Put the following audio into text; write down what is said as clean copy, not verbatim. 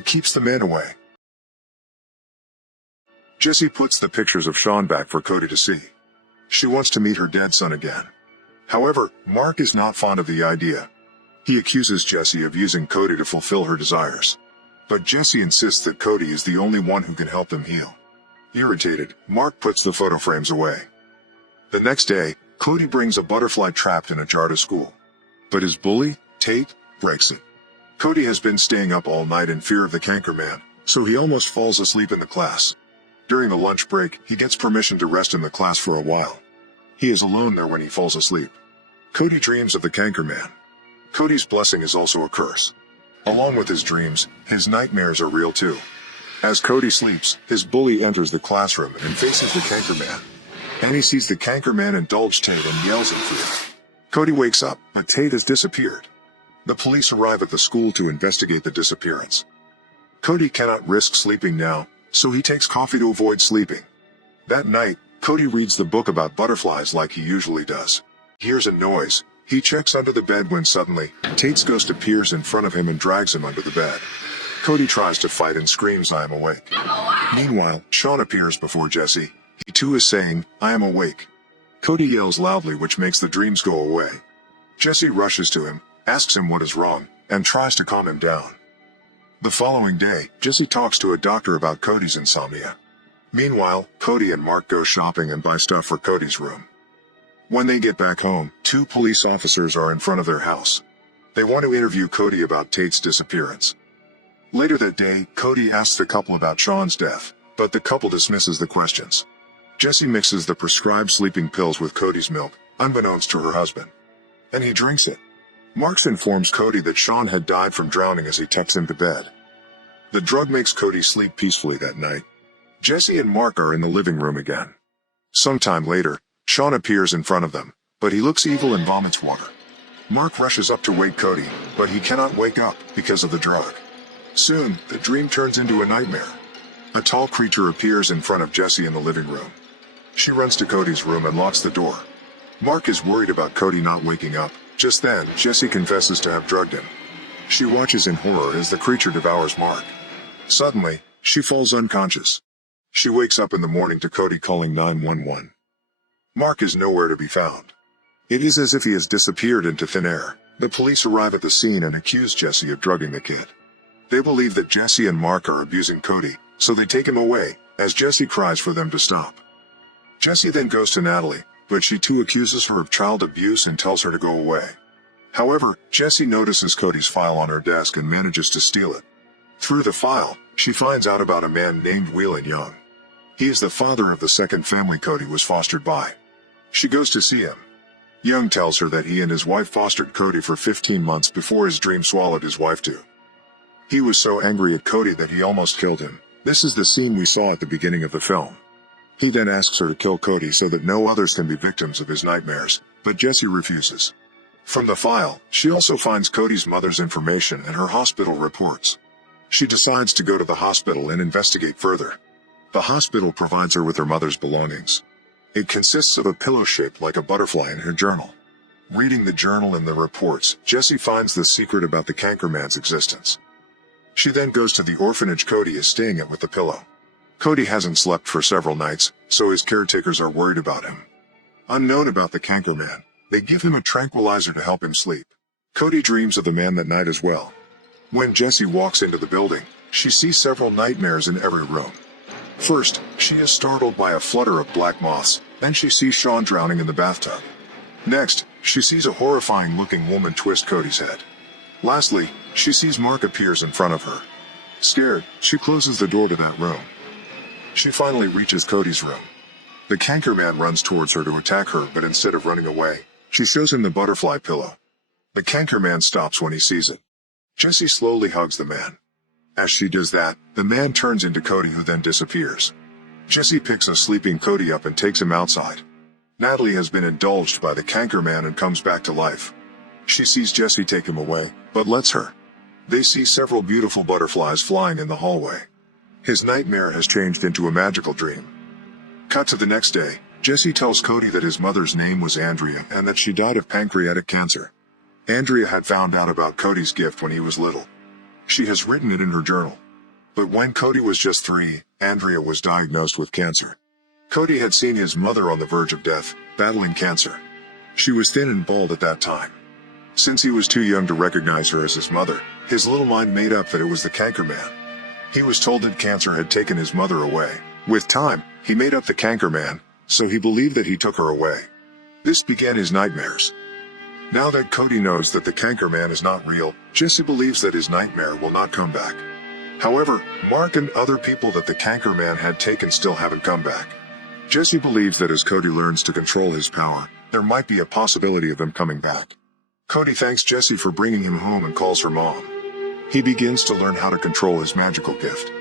It keeps the man away. Jessie puts the pictures of Sean back for Cody to see. She wants to meet her dead son again. However, Mark is not fond of the idea. He accuses Jessie of using Cody to fulfill her desires. But Jessie insists that Cody is the only one who can help them heal. Irritated, Mark puts the photo frames away. The next day, Cody brings a butterfly trapped in a jar to school. But his bully, Tate, breaks it. Cody has been staying up all night in fear of the Cankerman, so he almost falls asleep in the class. During the lunch break, he gets permission to rest in the class for a while. He is alone there when he falls asleep. Cody dreams of the Cankerman. Cody's blessing is also a curse. Along with his dreams, his nightmares are real too. As Cody sleeps, his bully enters the classroom and faces the Cankerman. And he sees the Cankerman indulge Tate and yells in fear. Cody wakes up, but Tate has disappeared. The police arrive at the school to investigate the disappearance. Cody cannot risk sleeping now, so he takes coffee to avoid sleeping. That night, Cody reads the book about butterflies like he usually does. He hears a noise. He checks under the bed when suddenly, Tate's ghost appears in front of him and drags him under the bed. Cody tries to fight and screams, "I am awake." Meanwhile, Sean appears before Jessie. He too is saying, "I am awake." Cody yells loudly, which makes the dreams go away. Jessie rushes to him, asks him what is wrong, and tries to calm him down. The following day, Jessie talks to a doctor about Cody's insomnia. Meanwhile, Cody and Mark go shopping and buy stuff for Cody's room. When they get back home, 2 police officers are in front of their house. They want to interview Cody about Tate's disappearance. Later that day, Cody asks the couple about Sean's death, but the couple dismisses the questions. Jessie mixes the prescribed sleeping pills with Cody's milk, unbeknownst to her husband. And he drinks it. Mark informs Cody that Sean had died from drowning as he tucks him to bed. The drug makes Cody sleep peacefully that night. Jessie and Mark are in the living room again. Sometime later, Sean appears in front of them, but he looks evil and vomits water. Mark rushes up to wake Cody, but he cannot wake up because of the drug. Soon, the dream turns into a nightmare. A tall creature appears in front of Jessie in the living room. She runs to Cody's room and locks the door. Mark is worried about Cody not waking up. Just then, Jessie confesses to have drugged him. She watches in horror as the creature devours Mark. Suddenly, she falls unconscious. She wakes up in the morning to Cody calling 911. Mark is nowhere to be found. It is as if he has disappeared into thin air. The police arrive at the scene and accuse Jessie of drugging the kid. They believe that Jessie and Mark are abusing Cody, so they take him away, as Jessie cries for them to stop. Jessie then goes to Natalie, but she too accuses her of child abuse and tells her to go away. However, Jessie notices Cody's file on her desk and manages to steal it. Through the file, she finds out about a man named Whelan Young. He is the father of the second family Cody was fostered by. She goes to see him. Young tells her that he and his wife fostered Cody for 15 months before his dream swallowed his wife too. He was so angry at Cody that he almost killed him. This is the scene we saw at the beginning of the film. He then asks her to kill Cody so that no others can be victims of his nightmares, but Jessie refuses. From the file, she also finds Cody's mother's information and her hospital reports. She decides to go to the hospital and investigate further. The hospital provides her with her mother's belongings. It consists of a pillow shaped like a butterfly in her journal. Reading the journal and the reports, Jessie finds the secret about the Cankerman's existence. She then goes to the orphanage Cody is staying at with the pillow. Cody hasn't slept for several nights, so his caretakers are worried about him. Unknown about the Cankerman, they give him a tranquilizer to help him sleep. Cody dreams of the man that night as well. When Jessie walks into the building, she sees several nightmares in every room. First, she is startled by a flutter of black moths, then she sees Sean drowning in the bathtub. Next, she sees a horrifying-looking woman twist Cody's head. Lastly, she sees Mark appears in front of her. Scared, she closes the door to that room. She finally reaches Cody's room. The Cankerman runs towards her to attack her, but instead of running away, she shows him the butterfly pillow. The Cankerman stops when he sees it. Jessie slowly hugs the man. As she does that, the man turns into Cody, who then disappears. Jessie picks a sleeping Cody up and takes him outside. Natalie has been indulged by the Cankerman and comes back to life. She sees Jessie take him away, but lets her. They see several beautiful butterflies flying in the hallway. His nightmare has changed into a magical dream. Cut to the next day, Jessie tells Cody that his mother's name was Andrea and that she died of pancreatic cancer. Andrea had found out about Cody's gift when he was little. She has written it in her journal. But when Cody was just 3, Andrea was diagnosed with cancer. Cody had seen his mother on the verge of death, battling cancer. She was thin and bald at that time. Since he was too young to recognize her as his mother, his little mind made up that it was the canker man. He was told that cancer had taken his mother away. With time, he made up the canker man, so he believed that he took her away. This began his nightmares. Now that Cody knows that the canker man is not real, Jesse believes that his nightmare will not come back. However, Mark and other people that the canker man had taken still haven't come back. Jesse believes that as Cody learns to control his power, there might be a possibility of them coming back. Cody thanks Jesse for bringing him home and calls her mom. He begins to learn how to control his magical gift.